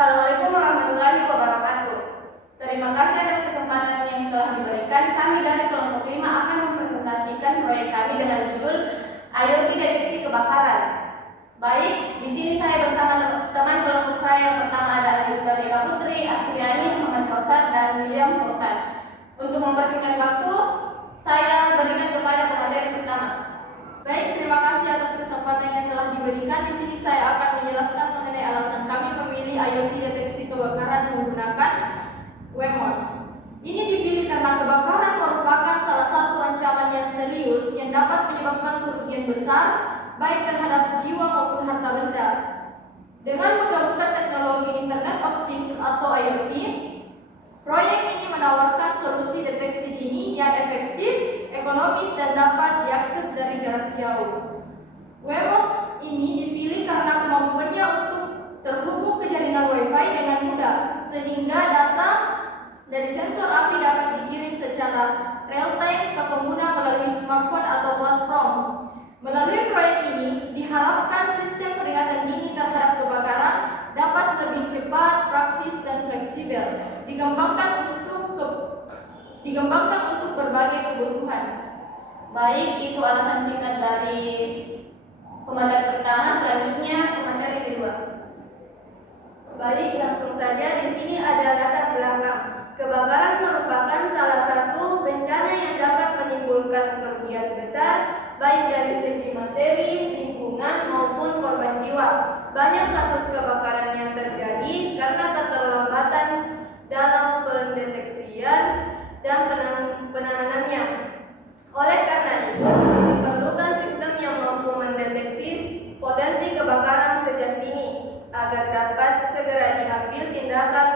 Assalamualaikum warahmatullahi wabarakatuh. Terima kasih atas kesempatan yang telah diberikan. Kami dari kelompok 5 akan mempresentasikan proyek kami dengan judul IoT Deteksi Kebakaran. Baik, di sini saya bersama teman kelompok saya yang pertama ada Adita Eka Putri, Asriani, Muhammad Kausar, dan William Fauzan. Untuk mempersingkat waktu, saya berikan kepada pemateri pertama. Baik, terima kasih atas kesempatan yang telah diberikan. Di sini saya akan menjelaskan mengenai alasan kami memilih IoT deteksi kebakaran menggunakan WEMOS. Ini dipilih karena kebakaran merupakan salah satu ancaman yang serius yang dapat menyebabkan kerugian besar baik terhadap jiwa maupun harta benda. Dengan menggabungkan teknologi Internet of Things atau IoT, proyek ini menawarkan solusi deteksi dini yang efektif, ekonomis, dan dapat diakses dari jarak jauh. WEMOS ini dipilih karena kemampuannya untuk terhubung ke jaringan Wi-Fi dengan mudah, sehingga data dari sensor api dapat dikirim secara real-time ke pengguna melalui smartphone atau platform. Melalui proyek ini, diharapkan sistem peringatan dini terhadap kebakaran dapat lebih cepat, praktis, dan fleksibel, dikembangkan untuk berbagai kebutuhan. Baik, itu alasan singkat dari pemateri pertama. Selanjutnya pemateri kedua. Baik, langsung saja. Di sini ada latar belakang. Kebakaran merupakan salah satu bencana yang dapat menimbulkan kerugian besar, baik dari segi materi, lingkungan, maupun korban jiwa. Banyak kasus kebakaran yang terjadi karena keterlambatan dalam pendeteksian dan penanganannya. Oleh karena itu, diperlukan sistem yang mampu mendeteksi potensi kebakaran sejak dini agar dapat segera diambil tindakan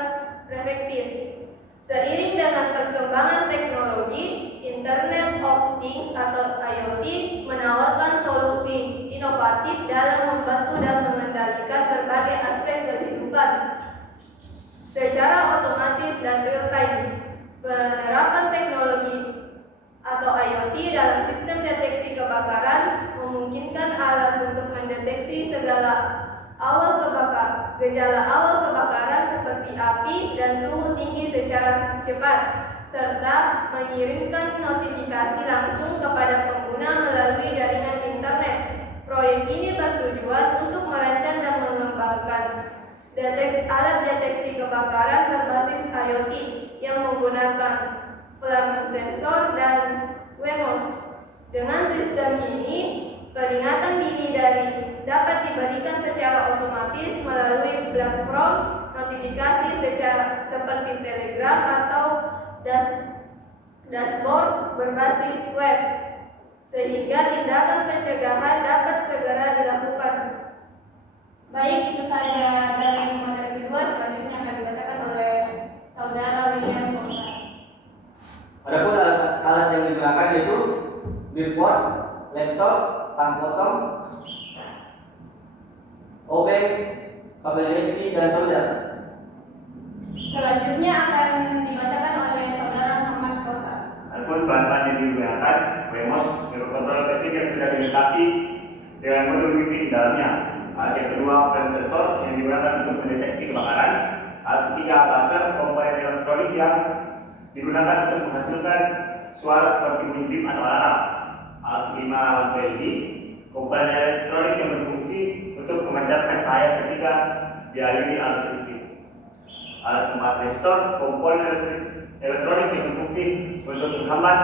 preventif. Seiring dengan perkembangan teknologi, Internet of Things atau IoT menawarkan solusi inovatif dalam membantu dan mengendalikan berbagai aspek kehidupan secara otomatis dan real-time. Penerapan teknologi atau IoT dalam sistem deteksi kebakaran memungkinkan alat untuk mendeteksi gejala awal kebakaran seperti api dan suhu tinggi secara cepat, serta mengirimkan notifikasi langsung kepada pengguna melalui jaringan internet. Proyek ini bertujuan untuk merancang dan mengembangkan alat deteksi kebakaran berbasis IoT yang menggunakan flame sensor dan WEMOS. Dengan sistem ini, peringatan dini dapat diberikan secara otomatis melalui platform notifikasi seperti Telegram atau dashboard berbasis web, sehingga tindakan pencegahan dapat segera dilakukan. Baik, itu saja dari pemateri kedua. Selanjutnya akan dibacakan oleh saudara William Fauzan. Adapun alat yang digunakan yaitu billboard, laptop, tang potong, obeng, kabel USB, dan solder. Selanjutnya akan dibacakan oleh saudara Muhammad Kausar. Adapun bahan-bahan yang digunakan WEMOS, mikrokontroller kecil yang sudah dilengkapi dengan modul Wi-Fi di dalamnya. Alat yang kedua, flame sensor yang digunakan untuk mendeteksi kebakaran. Alat ketiga, buzzer, komponen elektronik yang digunakan untuk menghasilkan suara seperti bunyi bip atau alarm. Alat kelima, lampu LED, komponen elektronik yang berfungsi untuk memancarkan cahaya ketika dialiri arus listrik. Alat keempat, resistor, komponen elektronik yang berfungsi untuk menghambat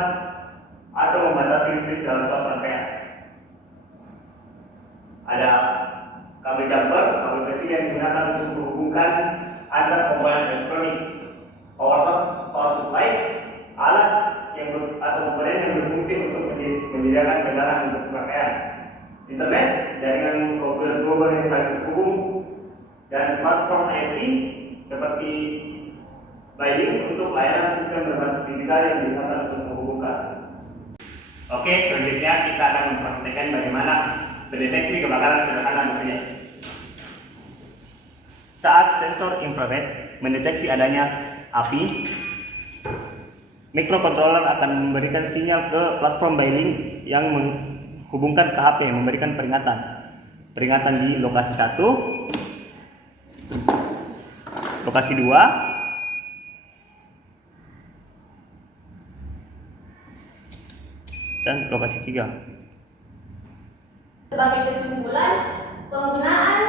atau membatasi listrik dalam suatu rangkaian. Ada kabel jumper, kabel kecil yang digunakan untuk menghubungkan antar komponen elektronik. Power supply, alat atau komponen yang berfungsi untuk menyediakan tegangan untuk pemakaian. Internet, jaringan komputer global yang saling terhubung, dan platform IT seperti Blink untuk layanan sistem berbasis digital yang digunakan untuk menghubungkan. Oke, selanjutnya kita akan mempraktikkan bagaimana pendeteksi kebakaran sederhana bekerja. Saat sensor infrared mendeteksi adanya api, mikrokontroler akan memberikan sinyal ke platform Blink yang menghubungkan ke HP, memberikan peringatan di lokasi 1, Lokasi 2. Dan lokasi 3. Sebagai kesimpulan, penggunaan